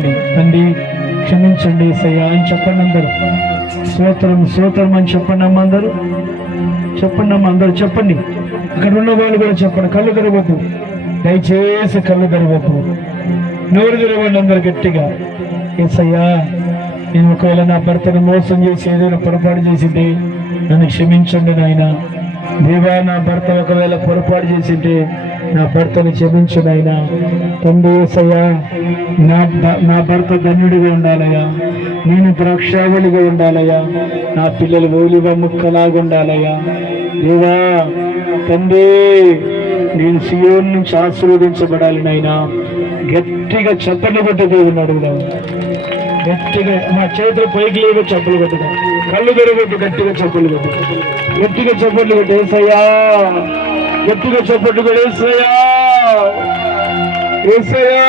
తండ్రి క్షమించండి సయ్యా అని చెప్పండి అందరు. స్తోత్రం స్తోత్రం అని చెప్పండి అమ్మ అందరు. చెప్పండి అమ్మ అందరు చెప్పండి. అక్కడ ఉన్న వాళ్ళు కూడా చెప్పండి కళ్ళు తెరవద్దు. దయచేసి కళ్ళు తెరవద్దు. నోరు తెరవండి అందరు గట్టిగా. ఏసయ్యా నేను ఒకవేళ నా భర్తను మోసం చేసి ఏదైనా పొరపాటు చేసింటే నన్ను క్షమించండి నాయన. దేవా నా భర్త ఒకవేళ పొరపాటు చేసింటే నా భర్తను క్షమించునైనా. తండ్రి ఏసయ్యా నా నా భర్త ధన్యుడిగా ఉండాలయ్యా. నేను ద్రాక్షావళిగా ఉండాలయ్యా. నా పిల్లలు ఓలివ ముక్కలాగా ఉండాలయ్యా. లేదా తండ్రి నేను సియోన్ నుంచి ఆశీర్వదించబడాలి నాయనా. గట్టిగా చెప్పలు కొట్టే దేవుని అడుగుదాం. గట్టిగా మా చేతులు పైకి లేవో చెప్పులు కొట్టుదాం. కళ్ళు తెరగొట్టు గట్టిగా చెప్పులు కొట్టుదాం. గట్టిగా చప్పట్లు కొట్టేసయ్యా గట్టిగా చప్పట్లు కూడా ఏసయ్యా. ఏసయ్యా.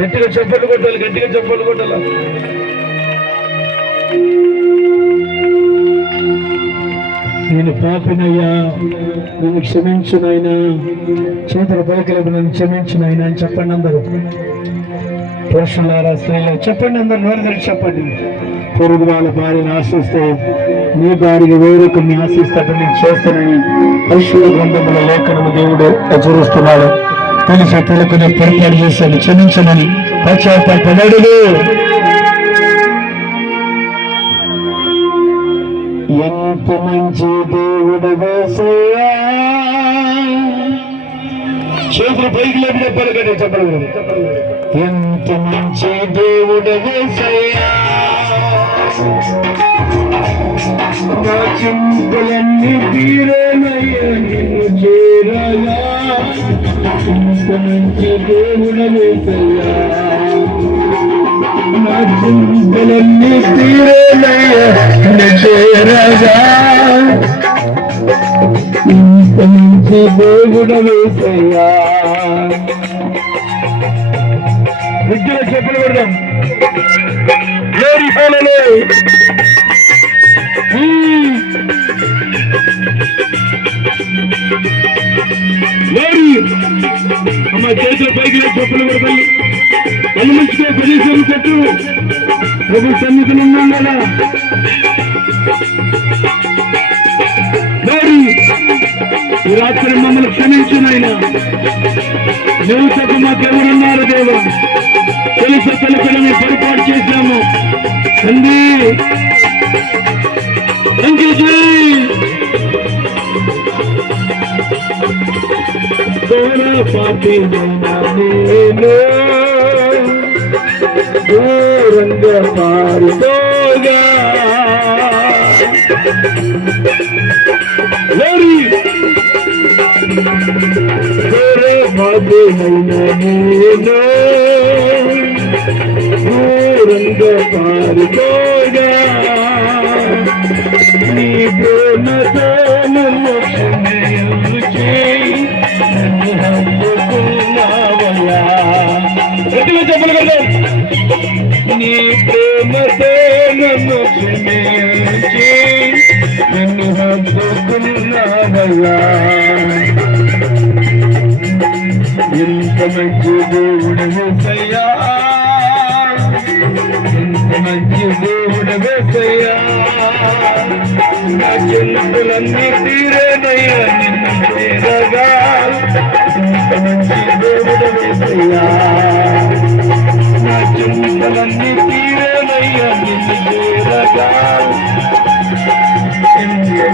గట్టిగా చప్పట్లు కొట్టాలి గట్టిగా చప్పట్లు కొట్టాలి నేను పాపినయ్యా నన్ను క్షమించునైనా చేతుల పలికలకు నన్ను క్షమించునైనా అని చెప్పండి అందరూ. పురుషులారా స్త్రీలు చెప్పండి అందరు నోరు చెప్పండి. పొరుగు వాళ్ళ భార్యను ఆశిస్తే నీ భార్య వేరొకరిని ఆశిస్తాడు నేను చేస్తానని పరిశుభ్ర గ్రంథముల లేఖనము దేవుడు హెచ్చరిస్తున్నాడు. తెలిసి? తెలుకునే పొరపాటు చేశాను క్షమించమని పశ్చాత్తాపడడు ఎంత మంచి దేవుడు చేతులు పైకి లేపి చెప్పాలి కదా చెప్పాలి ఎంత మంచి దేవుడు వేసయ్యా నా చింతలన్నీ తీరేనయ్యా నిన్ను చేరగా. ఎంత మంచి దేవుడు నా చింతలన్నీ తీరేనయ్యా నిన్ను చేరగా. ఇంత మంచి దేవుడవేసయ్యా విద్యలో చెప్పులు పెడదాం లేడీ ఫోన్లలో అమ్మ చేతుల పైకి లేపి చెప్పులు పెడతాయి కళ్ళు ముంచుకో ప్రదేశం చెట్టు ప్రభు సన్నిధిలో ఉన్నాం కదా ఈ రాత్రి మమ్మల్ని క్షమించు నాయన. మా తప్ప మాకెవరున్నారు దేవా? Oh, पापे पारे पाप దూరంగా పారిపోగా నీ ప్రేమతో నన్ను క్షమించి నన్ను నీ నన్ను మంచి దేవుడు సయ్యా మంచి దేవుడు వేసయ్యా నా చెల్లులన్నీ తీరేనయ్యా నిన్ను తీరగా మంచి దేవుడు వేసయ్యా నా చెల్లులన్నీ తీరేనయ్యా నిన్ను తీరగా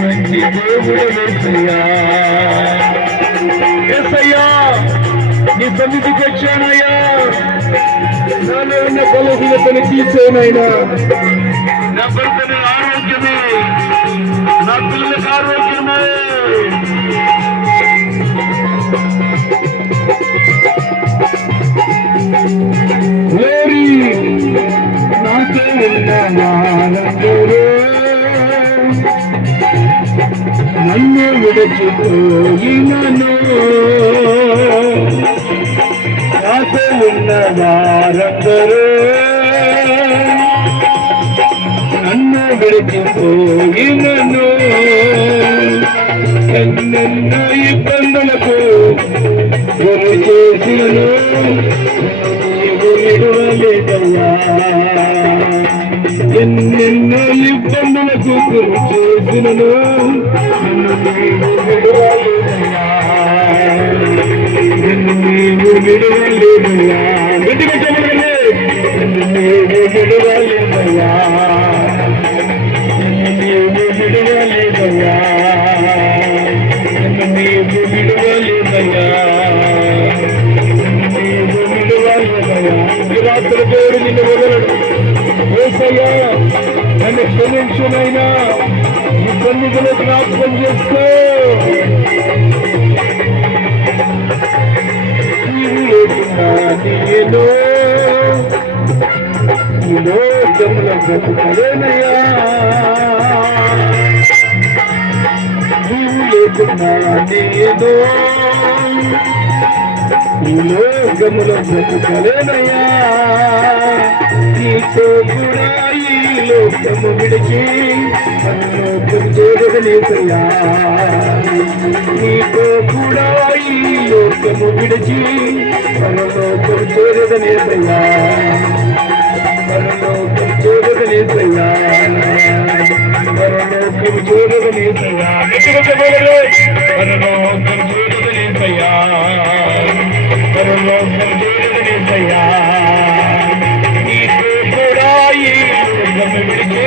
మంచి దేవుడు వేసయ్యా ఏసయ్యా నీ సన్నిధికి వచ్చానయ్యా. నాలో ఉన్న బలహీనతను తీసేనైనా నా భర్తను ఆరోగ్యమే నా పిల్లలకు ఆరోగ్యమే లేరి నాతో ఉన్న వారందరూ నన్ను విడిచిపోయినను నాతో ఉన్న వారందరూ నన్ను విడిచిపోయినను ఎన్నెన్నో ఇబ్బందులకు గురు చేసినను నీవు విడువలేదయ్యా ఎన్నెన్నో ఇబ్బందులకు గురు చేసినను నన్ను నన్ను క్షమించునైనా ఈ సన్నిధిలో జ్ఞాపకం చేసుకో నీవు లేకున్నా ఈ లోకముల బ్రతుకలేనయ్యా. నీవు లేకున్నా నేను ఈ లోకముల బ్రతుకలేనయ్యా. నీతో కూడా ఈ లోకము విడిచి చేరగలేసయ్యా నీతో కూడా ఈ లోకము విడిచి పరలోకం చేరగలేసయ్యా పరలోకం చేరగలేసయ్యా పరలోకం చేరగలేసయ్యా గట్టిగా చెప్పగలరు పరలోకం చేరగలేసయ్యా పరలోకం చేరగలేసయ్యా నీతో కూడా ఈ లోకము విడిచి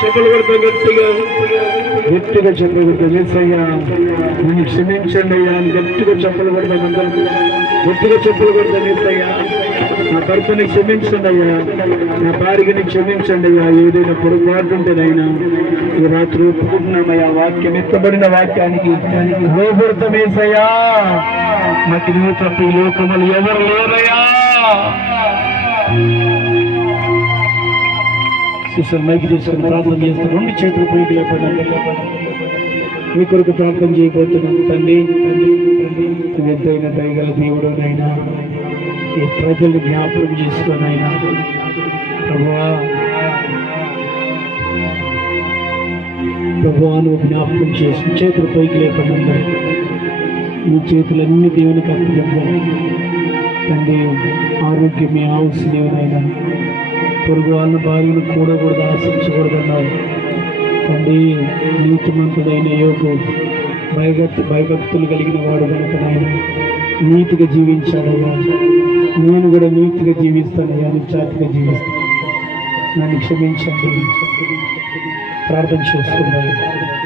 కొడతా గట్టిగా గట్టిగా చెప్పులు కొడతా వేసయ్యా నన్ను క్షమించండి అయ్యా అని గట్టిగా చెప్పులు కొడతాను అందరూ గట్టిగా చెప్పులు కొడతా వేసయ్యా నా భర్తని క్షమించండి అయ్యా. నా భార్యని క్షమించండి అయ్యా. ఏదైనా పొరపాటు ఉంటేనైనా ఈ రాత్రి ఒప్పుకుంటున్నామయ్యా. వాక్యం ఎత్తబడిన వాక్యానికి లోపడతామేసయ్యా నాకు నువ్వు తప్ప ఈ లోకములు ఎవరు లేరయ్యా? సిస్టర్ మైక్ తీసుకుని ప్రార్థన చేస్తాను రెండు చేతులు పోయి లేపండి. మీ కొరకు ప్రార్థన చేయబోతున్నాను తండ్రి నువ్వు ఎంతైనా దయగల దేవుడు ఈ ప్రజలు జ్ఞాపకం చేసుకోనైనా ప్రభువా ప్రభువా జ్ఞాపకం చేసి చేతులు పైకి లేపండి మీ చేతులన్నీ దేవునికి అప్పచెప్పాను తండ్రి ఆరోగ్యం మీ ఆవుస్ దేవునైనా పొరుగు వాళ్ళ భార్యను కూడకూడదు ఆశించకూడదన్నారు. తండ్రి నీతిమంతుడైన యోగు భయభక్తి భయభక్తులు కలిగిన వాడు కనుక నీతిగా జీవించాడయ్యా. నేను కూడా నీతిగా జీవిస్తానయ్యా నిశ్చాతిగా జీవిస్తాను. నన్ను క్షమించండి. ప్రార్థన చేస్తున్నాను